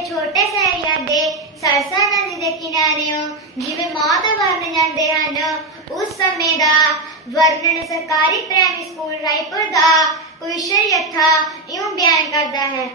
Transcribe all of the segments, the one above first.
ਛੋਟੇ ਸਾਹਿਬਜ਼ਾਦੇ ਸਰਸਾ ਨਦੀ ਦੇ ਕਿਨਾਰਿਓਂ ਜਿਵੇਂ ਮੌਤ ਵਰਨ ਜਾਂਦੇ ਹਨ ਉਸ ਸਮੇਂ ਦਾ ਵਰਣਨ ਸਰਕਾਰੀ ਪ੍ਰਾਇਮਰੀ ਸਕੂਲ ਰਾਏਪੁਰ ਦਾ ਕਵਿਸ਼ਰ ਯਥਾ ਇਉਂ ਬਿਆਨ ਕਰਦਾ ਹੈ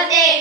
ಶುಭದೇವಿ